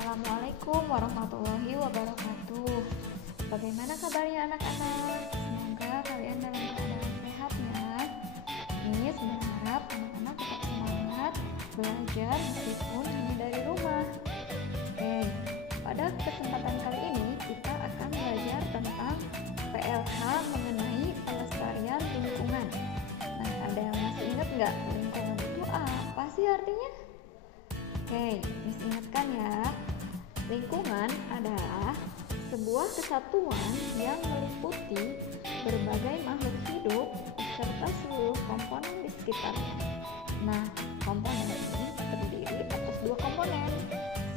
Assalamualaikum warahmatullahi wabarakatuh. Bagaimana kabarnya anak-anak? Semoga kalian dalam keadaan sehat ya. Miss berharap anak-anak tetap semangat belajar meskipun hanya dari rumah. Oke, pada kesempatan kali ini kita akan belajar tentang PLH mengenai pelestarian lingkungan. Nah, ada yang masih ingat nggak lingkungan itu apa sih artinya? Oke, Miss ingatkan ya. Lingkungan adalah sebuah kesatuan yang meliputi berbagai makhluk hidup beserta seluruh komponen di sekitarnya. Nah, komponen ini terdiri atas dua komponen.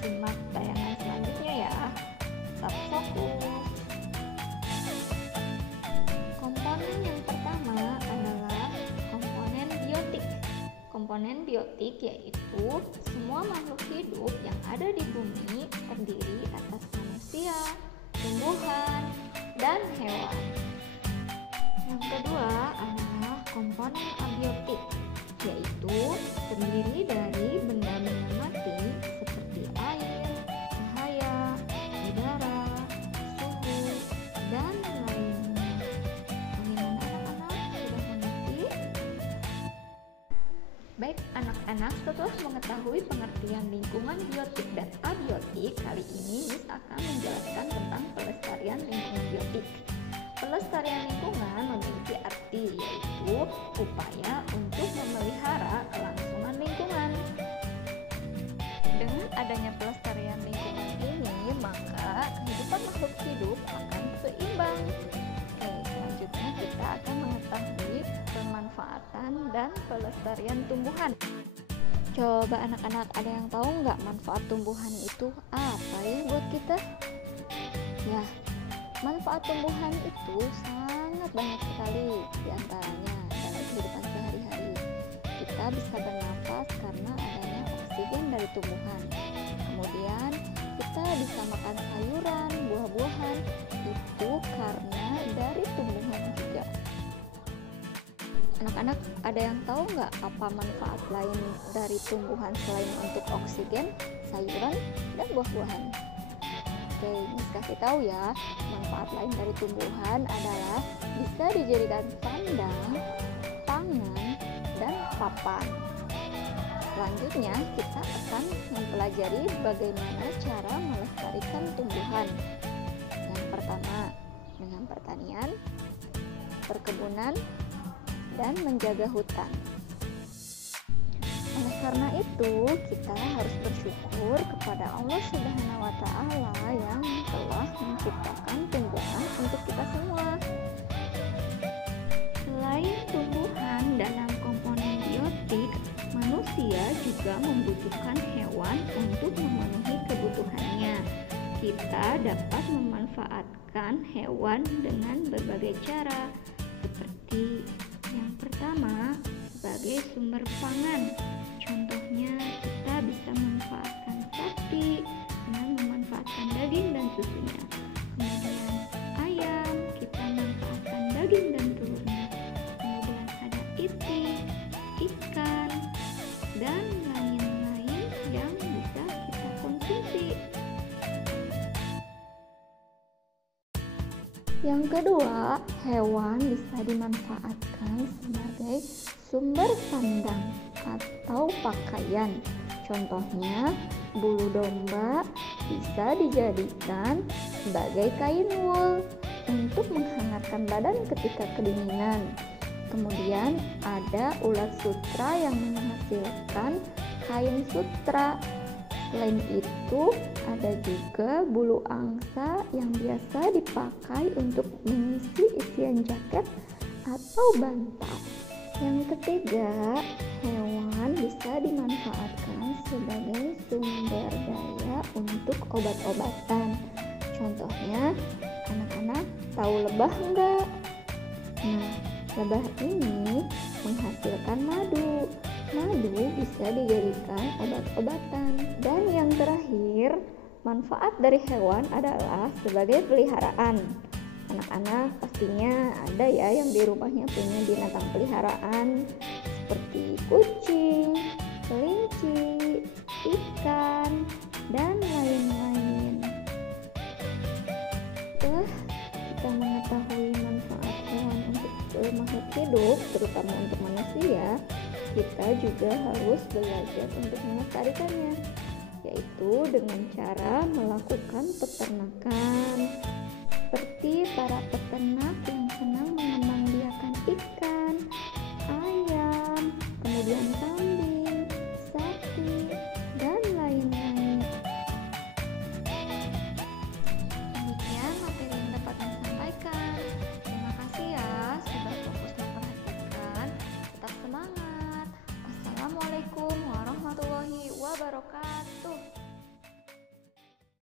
Simak tayangan selanjutnya ya. Tetap fokus. Komponen yang pertama adalah komponen biotik. Komponen biotik yaitu semua makhluk hidup yang ada di bumi terdiri atas manusia, tumbuhan, dan hewan. Yang kedua adalah komponen abiotik, yaitu terdiri dari benda-benda mati seperti air, cahaya, udara, suhu, dan lainnya. Bagaimana anak-anak? Sudah mengerti? Baik anak-anak, setelah mengetahui pengertian lingkungan biotik dan abiotik, kali ini Miss akan menjelaskan tentang pelestarian lingkungan biotik. Pelestarian lingkungan memiliki arti yaitu upaya untuk memelihara kelangsungan lingkungan. Dengan adanya pelestarian lingkungan ini, maka kehidupan makhluk hidup akan seimbang. Selanjutnya kita akan mengetahui pemanfaatan dan pelestarian tumbuhan. Coba anak-anak, ada yang tahu nggak manfaat tumbuhan itu apa ya buat kita? Ya, manfaat tumbuhan itu sangat banyak sekali, diantaranya dalam kehidupan sehari-hari. Kita bisa bernafas karena adanya oksigen dari tumbuhan. Kemudian kita bisa makan sayuran, buah-buahan, itu karena dari tumbuhan juga. Anak-anak, ada yang tahu nggak apa manfaat lain dari tumbuhan selain untuk oksigen, sayuran, dan buah-buahan? Oke, Miss kasih tahu ya. Manfaat lain dari tumbuhan adalah bisa dijadikan sandang, pangan, dan papan. Selanjutnya kita akan mempelajari bagaimana cara melestarikan tumbuhan. Yang pertama, dengan pertanian, perkebunan, dan menjaga hutan. Oleh karena itu, kita harus bersyukur kepada Allah Subhanahu wa Ta'ala yang telah menciptakan tumbuhan untuk kita semua. Selain tumbuhan dalam komponen biotik, manusia juga membutuhkan hewan untuk memenuhi kebutuhannya. Kita dapat memanfaatkan hewan dengan berbagai cara, seperti yang pertama, sebagai sumber pangan. Contohnya, kita bisa memanfaatkan sapi dengan memanfaatkan daging dan susunya. Kemudian ayam, kita memanfaatkan daging dan telurnya. Kemudian ada itik, ikan, dan lain-lain yang bisa kita konsumsi. Yang kedua, hewan bisa dimanfaatkan sebagai sumber sandang atau pakaian. Contohnya, bulu domba bisa dijadikan sebagai kain wol untuk menghangatkan badan ketika kedinginan. Kemudian ada ulat sutra yang menghasilkan kain sutra. Selain itu, ada juga bulu angsa yang biasa dipakai untuk mengisi isian jaket atau bantal. Yang ketiga, hewan bisa dimanfaatkan sebagai sumber daya untuk obat-obatan. Contohnya, anak-anak tahu lebah enggak? Nah, lebah ini menghasilkan madu. Madu bisa dijadikan obat-obatan. Dan yang terakhir, manfaat dari hewan adalah sebagai peliharaan. Anak-anak pastinya ada ya yang di rumahnya punya binatang peliharaan seperti kucing, kelinci, ikan, dan lain-lain. hidup, terutama untuk manusia, kita juga harus belajar untuk melestarikannya, yaitu dengan cara melakukan peternakan, seperti para peternak yang senang mengembangbiakan ikan